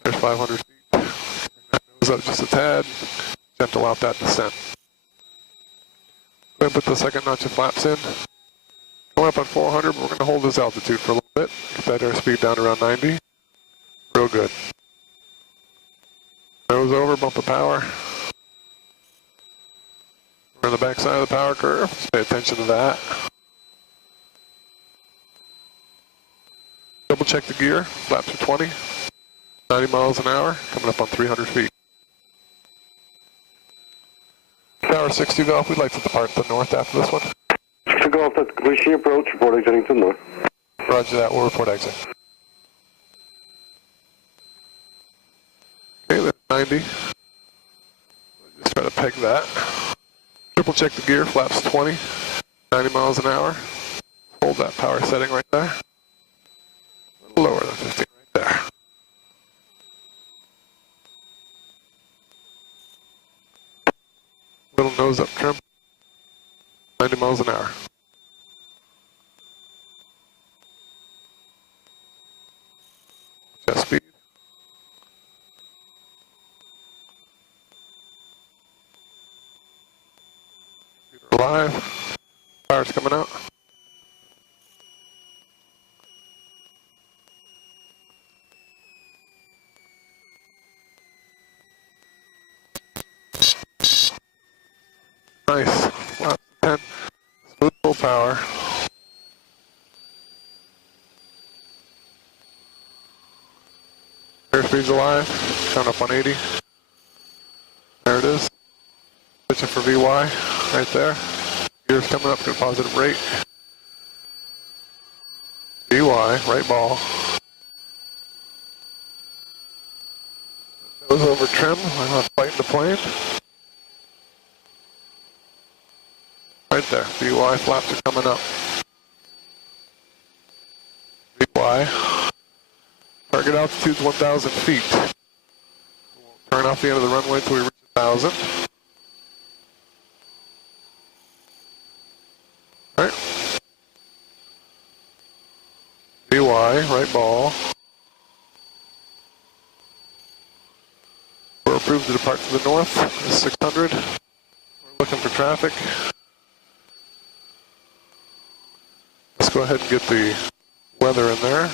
There's 500 feet. Bring that nose up just a tad. Gentle out that descent. Go ahead and put the second notch of flaps in. Going up on 400, but we're going to hold this altitude for a little bit. Get that airspeed down around 90. Real good. Nose over, bump of power. We're on the back side of the power curve. Just pay attention to that. Double check the gear. Flaps are 20. 90 miles an hour. Coming up on 300 feet. Tower 62 Golf, we'd like to depart to the north after this one. 60 Golf, that's completion approach. Report exiting to the north. Roger that. We'll report exit. Okay, that's 90. Just try to peg that. Triple check the gear, flaps 20, 90 miles an hour. Hold that power setting right there. A little lower than 15 right there. Little nose up trim, 90 miles an hour. Jet speed. Live. Fire's coming out. Nice. Lots of 10. Smooth full power. Airspeed's alive. Count up on 80. There it is. Switching for VY. Right there. Gears coming up to a positive rate. VY, right ball. Goes over trim. I'm not fighting the plane. Right there. VY flaps are coming up. VY. Target altitude's 1,000 feet. We'll turn off the end of the runway until we reach 1,000. Right. VY, right ball. We're approved to depart to the north. This is 600. We're looking for traffic. Let's go ahead and get the weather in there.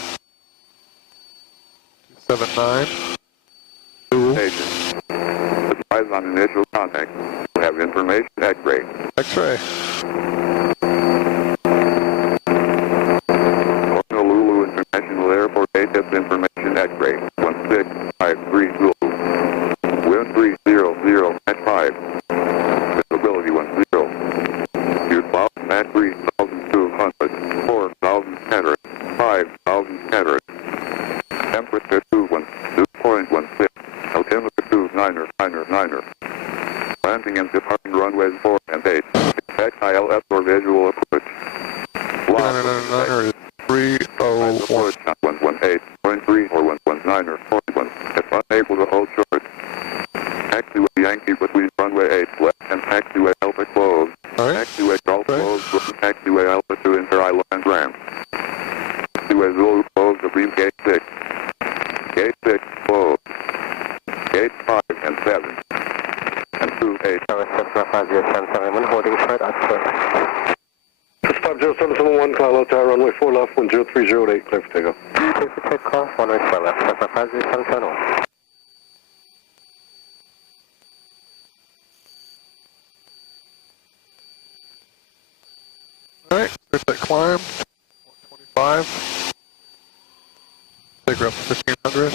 279. Station. Advise on initial contact. We have information at grade. X-ray. Honolulu International Airport ATIP information at grade 16530. Wind 300 at 5. Visibility 10. Use cloud at 3,200. 4,000 cataracts. 5,000 cataracts. Temperature 2.16. Altimeter 29er. Landing and departing runways 4 and 8. Expect ILS or visual approach. 9er is 301. 118.3 or Whiskey between runway 8 left and taxiway Alpha closed. Taxiway Golf closed, taxiway Alpha to inter-island ramp. Taxiway Zulu closed, Abreu gate 6. Gate 6 closed. Gate 5 and 7. And 2, 8. Cessna 5077, holding short at 50771, Kilo Tower, runway 4 left, 10308, clear for takeoff. Clear for takeoff, runway 4 left, Cessna 5071. Alright, there's that climb, 125. Take her up to 1500.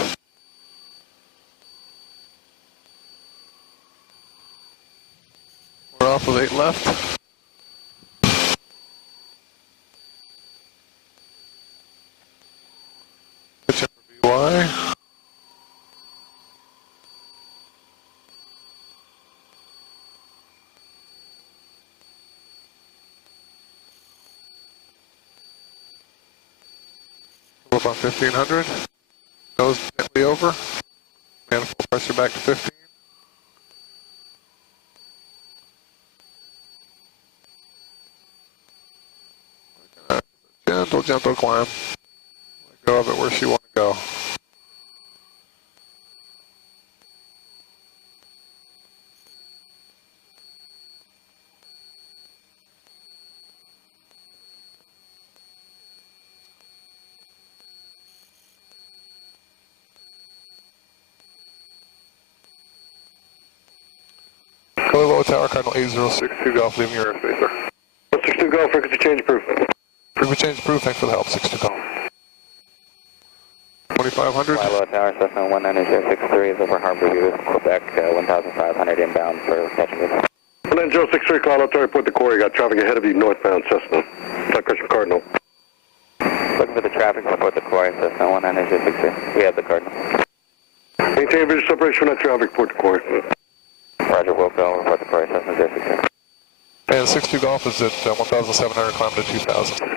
We're off with 8 left. Pitch in for VY. Come up on 1500. Nose gently over. Manifold pressure back to 15. Gentle climb. Let go of it where she wants to go. Low Tower, Cardinal 8062 Golf, leaving your airspace, sir. 62 Golf, frequency change proof. Frequency change proof, thanks for the help, 62 Golf. 2500. Low Tower, Cessna 19063 is over Harbor View, Quebec, 1500 inbound for catching this. 19063, Kilo Tower, report the quarry, got traffic ahead of you, northbound Cessna. Flight Cushion Cardinal. Looking for the traffic, report the quarry, Cessna 19063. We have the Cardinal. Maintain visual separation from that traffic, report the quarry. Roger, Wilco, report the quarry, Cessna 063. And 62 Golf is at 1,700, climb to 2,000.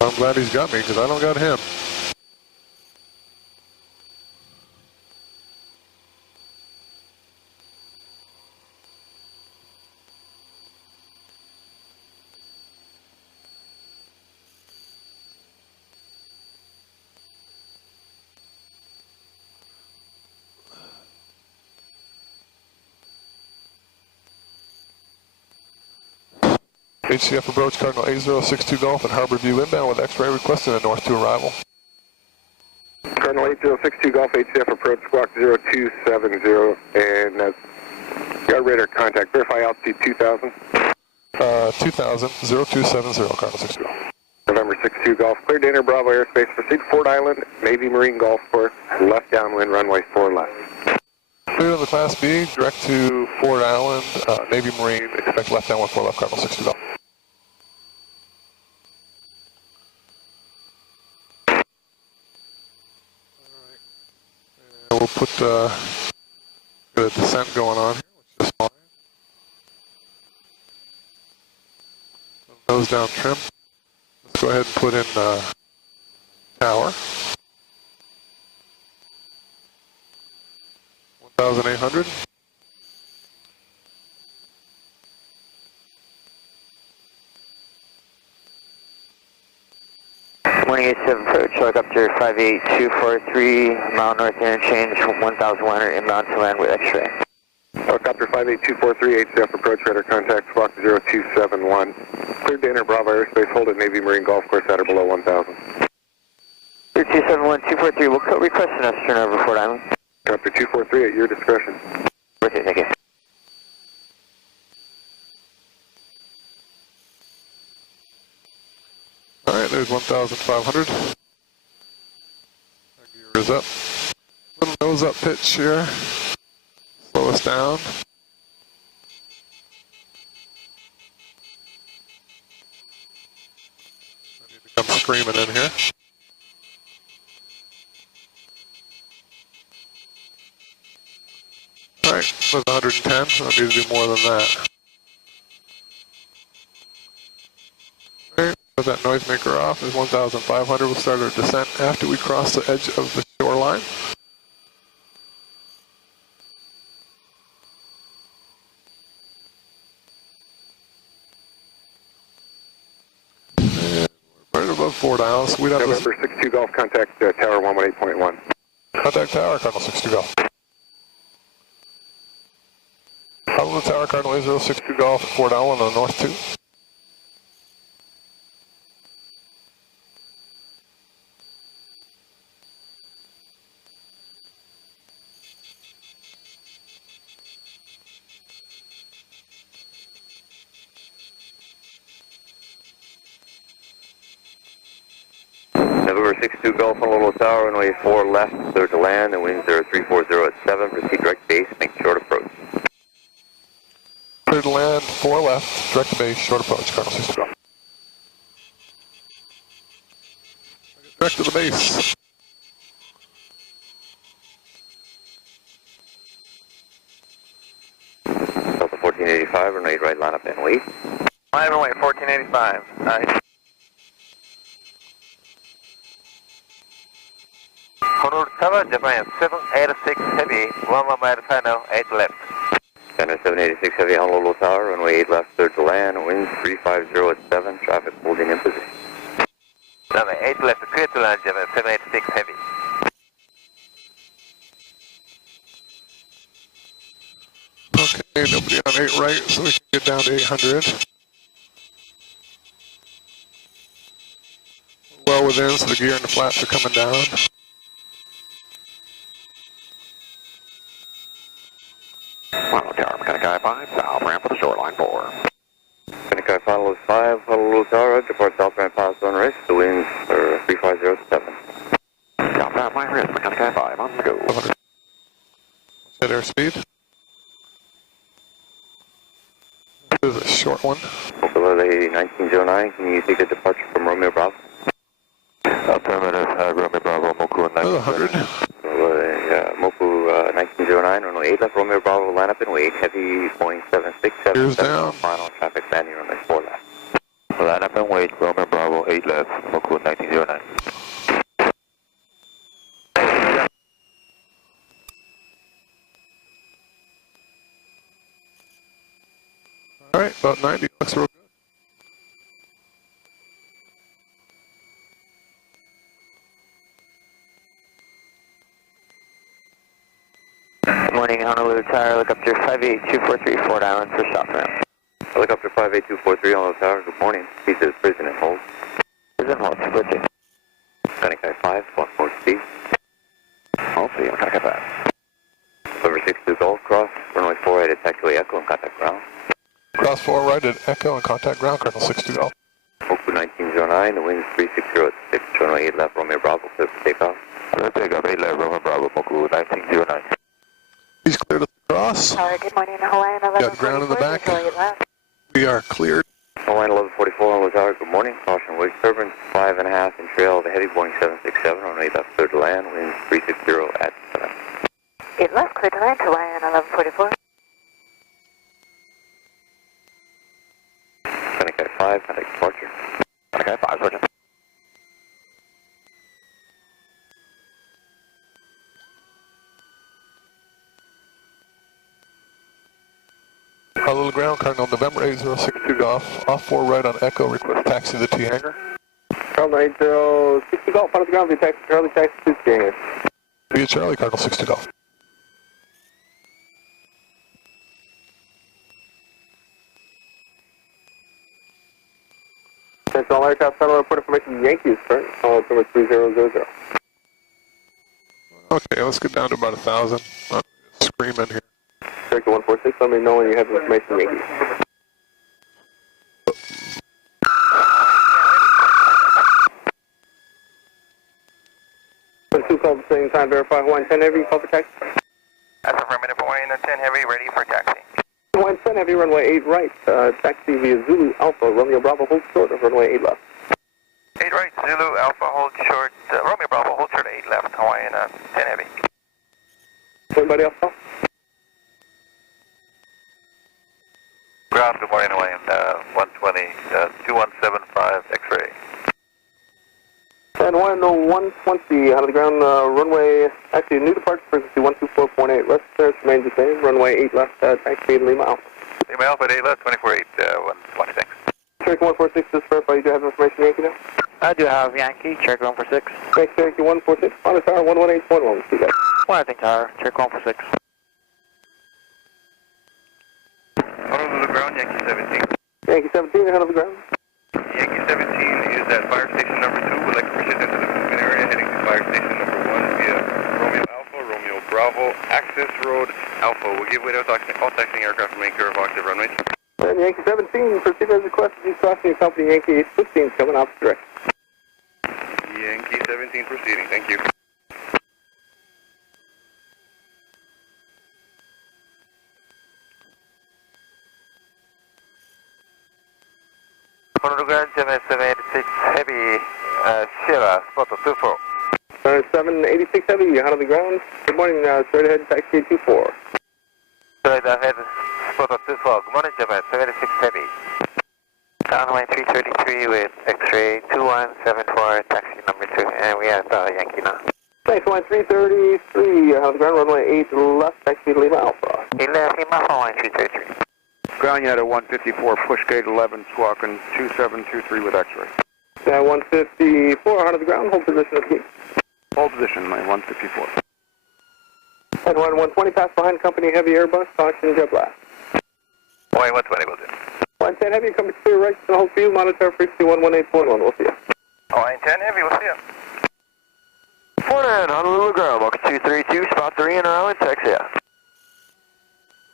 I'm glad he's got me because I don't got him. HCF approach Cardinal 8062 Golf at Harbor View inbound with X-ray requested and north to arrival. Cardinal 8062 Golf, HCF approach squawk 0270, and got radar contact. Verify altitude 2000. 2000, 0270, Cardinal 62 Golf. November 62 Golf, cleared to enter Bravo airspace. Proceed to Fort Island, Navy Marine Golf Course, left downwind, runway 4 left. Clear on the Class B, direct to Fort Island, Navy Marine, expect left downwind 4 left, Cardinal 62 Golf. We'll put a descent going on here, which is fine. Nose down trim. Let's go ahead and put in tower. 1,800. Morning 87 approach, look up to 58243, mile north interchange, 1,100 inbound to land with X-ray. Helicopter 58243, HCF approach, radar contact, squawk 0271. Cleared to enter Bravo airspace, hold at Navy Marine Golf Course at or below 1,000. 271, 243, we'll requesting us to turn over Fort Island. Helicopter 243 at your discretion. Okay, thank you. Alright, there's 1,500. Gear is up. Little nose up pitch here. Slow us down. I need to come screaming in here. Alright, was 110. I don't need to do more than that. Put that noisemaker off. Is 1,500. We'll start our descent after we cross the edge of the shoreline. And we're right above Fort Isles. We November 62 Golf, contact tower 118.1. Contact tower, Cardinal 62 Golf. Hello, tower, Cardinal 8062 Golf, Fort Allen on the north 2. November 62 Golf, Honolulu Tower, runway 4 left, clear to land, and winds are 340 at 7, proceed direct base, make short approach. Clear to land, 4 left, direct to base, short approach, Cardinal 62 Golf. Direct to the base. Delta 1485, runway right, line up and wait. Line runway 1485. Nice. Honolulu Tower, Japan 786 Heavy, 1 mile final, 8 left. Center 786 Heavy, Honolulu Tower, runway 8 left, clear to land, winds 350 at 7, traffic holding in position. Runway 8 left, clear to land, Japan 786 Heavy. Okay, nobody on 8 right, so we can get down to 800. Well within, so the gear and the flaps are coming down. Honolulu Tower, Mechanic I-5, south ramp for the shoreline 4. Mechanic I-5, 5, Honolulu Tower, depart south ramp past on race, the winds are 350 at 7. Southbound line risk, Mechanic I-5, on the go. Set airspeed. This is a short one. Mobility 1909, can you take a departure from Romeo Bravo? Affirmative, Romeo Bravo, Moku 100. Moku 1909, runway 8 left, Romeo Bravo, line up and wait, heavy Boeing 767. Gears down. Final traffic landing runway 4 left. Line up and wait, Romeo Bravo, 8 left, Moku 1909. All right, about 90, looks real good. Morning, Honolulu Tower, look up to 58243 Fort Island for shop ramp. Helicopter 58243 Honolulu Tower, good morning. Speed is prison and hold. Prison hold, split two. Mechanic I-5, 14 speed. I'll see you, Mechanic I-5. November 62 Golf, cross, runway 4 right at taxiway Echo and contact ground. Cross 4 right at Echo and contact ground, Cardinal 62 Golf. Moku 1909, the wind's 360 at 6, runway 8 left, Romeo Bravo, clear for takeoff. Clear takeoff, 8 left, Romeo Bravo, Moku 1909. He's cleared of the cross. Tower, good morning, Hawaiian 1144. Got ground in the back. We are cleared. Hawaiian 1144 Honolulu Tower, good morning. Caution, wake turbines 5.5 in trail of a heavy Boeing 767, runway left, clear to land, winds 360 at 7. 8 left, clear to land, Hawaiian 1144. Mechanic I-5, contact departure. Mechanic I-5, switching. Honolulu ground, Cardinal November 8062 Golf. Off 4 right on Echo, request taxi to the T hangar. Cardinal 8060 Golf, final ground, via taxi Charlie, taxi to the hangar. Via Charlie, Cardinal 62 Golf. Attention all aircraft, final report information, Yankees, current, call number 3000. Okay, let's get down to about 1,000. I'm screaming here. Director 146, let me know when you have information, Yankees. Two calls at the same time, verify Hawaiian 10 Heavy, call for taxi. That's affirmative, Hawaiian 10 Heavy, ready for taxi. Hawaiian 10 Heavy, runway 8 right, taxi via Zulu Alpha, Romeo Bravo, hold short of runway 8 left. 8 right, Zulu Alpha, hold short, Romeo Bravo, hold short, 8 left, Hawaiian 10 Heavy. Anybody else call? Ground, good morning, Hawaiian 120, 2175 X-ray. Yankee, out of the ground, runway, actually new departure frequency 124.8, rest clearance remains the same, runway 8 left, taxi Lima Alpha. Lima Alpha at 8 left, 24-8, 120, thanks. Cherokee 146, just verify you do have information Yankee now? I do have Yankee, Cherokee 146. Thanks, Cherokee 146, on tower 118.1, see you guys. One, I think tower, Cherokee 146. Honolulu ground, Yankee 17. Yankee 17, ahead of the ground. Yankee 17 is at fire station number 2. Would like to proceed into the movement area heading to fire station number 1 via Romeo Alpha, Romeo Bravo, Access Road Alpha. We'll give way to all taxiing aircraft and main care of octave runway. And Yankee 17, proceed as requested. He's crossing your company. Yankee 16 coming off direct. Yankee 17 proceeding. Thank you. Honolulu ground, 786 heavy, Sierra, spot 24. 786 heavy, out of the ground. Good morning, straight ahead, taxi 24. Straight ahead, spot 24. Good morning, Japan, 786 heavy. Runway 333 with X-ray 2174, taxi number 2, and we have Yankee now. Thanks, line 333, out of the ground, runway 8 left, taxi Lima Alpha. 8 left, Lima Alpha, line 333. Ground Unit 154, push gate 11, squawking 2723 with X-ray. 154, out of the ground, hold position at the gate. Hold position, my 154. And 120, pass behind company heavy Airbus, caution jet blast. Line 120 will do. Line 10 heavy, coming to your right, and hold field, monitor frequency 118.1, we'll see you. Line 10 heavy, we'll see you. Morning, Honolulu ground, Mocha 232, spot 3 in around, taxi out.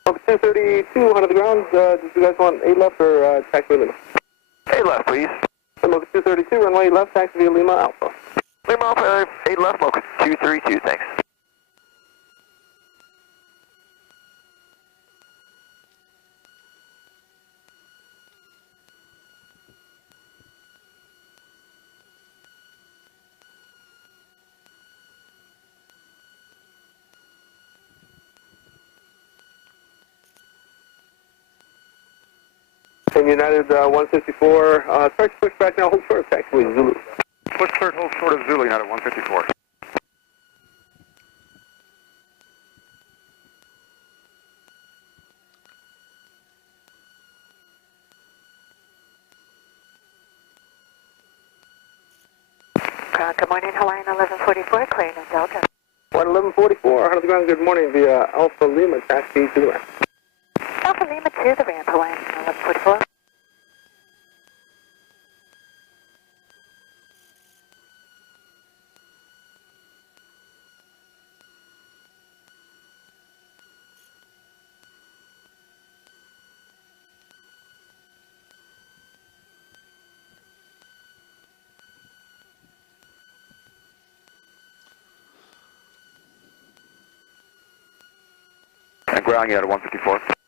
Mocha 232, out of the ground, do you guys want 8 left or taxi Lima? 8 left, please. Mocha 232, runway 8 left, taxi via Lima Alpha. Lima Alpha, 8 left, Mocha 232, thanks. And United 154, start to push back now, hold short, taxi Zulu. Push clear, hold short of Zulu, United 154. Good morning, Hawaiian 1144, clearing of Delta. 1144, out of the ground, good morning, via Alpha Lima, taxi to the ramp. Alpha Lima to the ramp, Hawaiian 1144. And ground Unit 154.